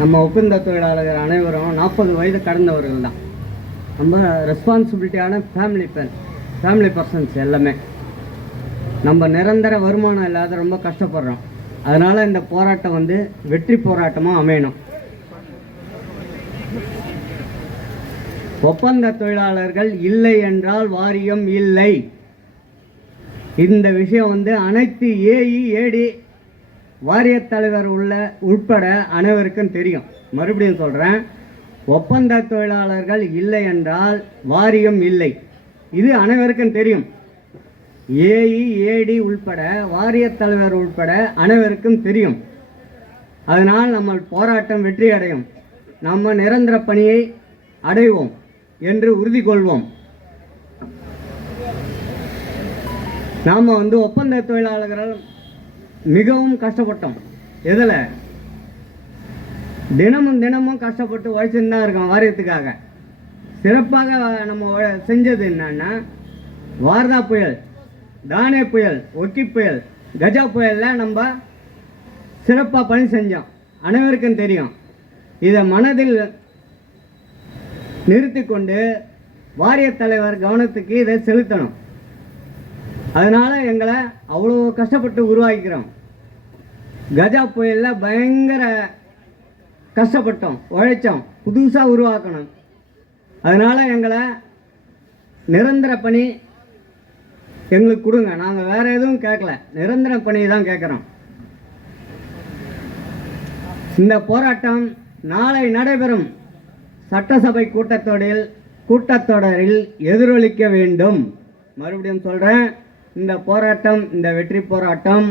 நம்ம ஒப்பந்த தொழிலாளர்கள் அனைவரும் 40 வயது கடந்தவர்கள் தான். நம்ம ரெஸ்பான்சிபிலிட்டியான ஃபேமிலி பர்சன்ஸ் எல்லாமே. நம்ம நிரந்தர வருமானம் இல்லாத ரொம்ப கஷ்டப்படுறோம். அதனால் இந்த போராட்டம் வெற்றி போராட்டமாக அமையணும். ஒப்பந்த தொழிலாளர்கள் இல்லை என்றால் வாரியம் இல்லை. இந்த விஷயம் அனைத்து ஏஇ ஏடி வாரிய தலைவர் உட்பட அனைவருக்கும் தெரியும். மறுபடியும் சொல்கிறேன், ஒப்பந்த தொழிலாளர்கள் இல்லை என்றால் வாரியம் இல்லை. இது அனைவருக்கும் தெரியும். ஏஇ ஏடி உள்பட வாரிய தலைவர் உட்பட அனைவருக்கும் தெரியும். அதனால் நம்ம போராட்டம் வெற்றி அடையும். நம்ம நிரந்தர பணியை அடைவோம் என்று உறுதி கொள்வோம். நாம் ஒப்பந்த தொழிலாளர்கள் மிகவும் கஷ்டப்பட்டோம். எதில் தினமும் கஷ்டப்பட்டு உழைச்சுன்னு தான் இருக்கோம் வாரியத்துக்காக. சிறப்பாக நம்ம செஞ்சது என்னன்னா, வார்தா புயல், தானே புயல், ஒக்கி புயல், கஜா புயலில் நம்ம சிறப்பாக பணி செஞ்சோம். அனைவருக்கும் தெரியும். இதை மனதில் நிறுத்தி கொண்டு வாரிய தலைவர் கவனத்துக்கு இதை செலுத்தணும். அதனால் எங்களை அவ்வளோ கஷ்டப்பட்டு உருவாக்கிறோம். கஜா புயலில் பயங்கர கஷ்டப்பட்டோம், உழைச்சோம், புதுசாக உருவாக்கணும். அதனால் எங்களை நிரந்தர பணி எங்களுக்கு கொடுங்க. நாங்கள் வேறு எதுவும் கேட்கல, நிரந்தர பணி தான் கேட்குறோம். இந்த போராட்டம் நாளை நடைபெறும் சட்டசபை கூட்டத்தொடரில் எதிரொலிக்க வேண்டும். மறுபடியும் சொல்கிறேன், இந்த போராட்டம், இந்த வெற்றி போராட்டம்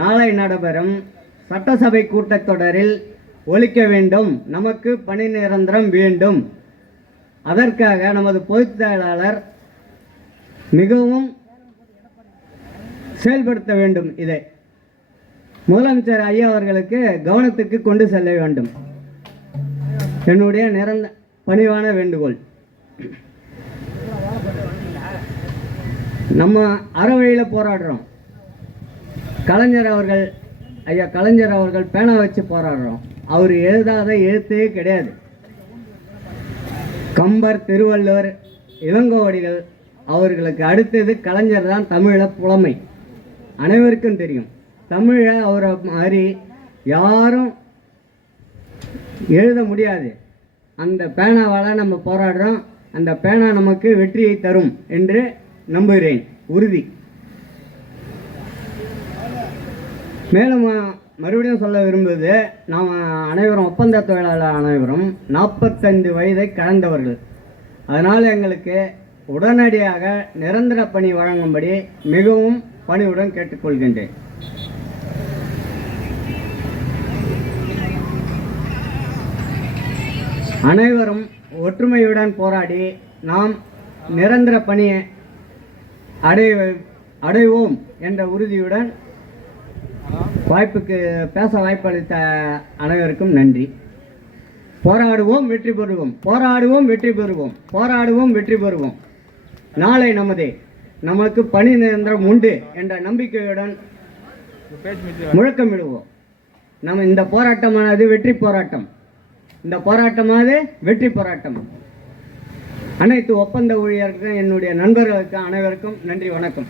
நாளை நடைபெறும் சட்டசபை கூட்டத்தொடரில் ஒலிக்க வேண்டும். நமக்கு பணி நிரந்தரம் வேண்டும். அதற்காக நமது பொதுச் செயலாளர் மிகவும் செயல்படுத்த வேண்டும். இதை முதலமைச்சர் ஐயா அவர்களுக்கு கவனத்துக்கு கொண்டு செல்ல வேண்டும். என்னுடைய பணிவான வேண்டுகோள். நம்ம அறவழியில் போராடுறோம். கலைஞர் அவர்கள் பேனா வச்சு போராடுறோம். அவர் எழுதாத எழுத்தே கிடையாது. கம்பர், திருவள்ளுவர், இளங்கோவடிகள் அவர்களுக்கு அடுத்தது கலைஞர் தான் தமிழில் புலமை. அனைவருக்கும் தெரியும். தமிழை அவரை மாதிரி யாரும் எழுத முடியாது. அந்த பேனாவால் நம்ம போராடுறோம். அந்த பேனா நமக்கு வெற்றியை தரும் என்று நம்புகிறேன், உறுதி. மேலும் மறுபடியும் சொல்ல விரும்புவது, நாம் அனைவரும் ஒப்பந்த தொழிலாளர் அனைவரும் 45 வயதை கடந்தவர்கள். அதனால் எங்களுக்கு உடனடியாக நிரந்தர பணி வழங்கும்படி மிகவும் பணிவுடன் கேட்டுக்கொள்கின்றேன். அனைவரும் ஒற்றுமையுடன் போராடி நாம் நிரந்தர பணியை அடைவோம் என்ற உறுதியுடன் பேச வாய்ப்பளித்த அனைவருக்கும் நன்றி. போராடுவோம், வெற்றி பெறுவோம். போராடுவோம், வெற்றி பெறுவோம். போராடுவோம், வெற்றி பெறுவோம். நாளை நமக்கு பணி நிரந்தரம் உண்டு என்ற நம்பிக்கையுடன் முழக்கமிடுவோம். நம்ம இந்த போராட்டமானது வெற்றி போராட்டம். இந்த போராட்டமானது வெற்றி போராட்டம். அனைத்து ஒப்பந்த ஊழியர்களுக்கும், என்னுடைய நண்பர்களுக்கும் அனைவருக்கும் நன்றி, வணக்கம்.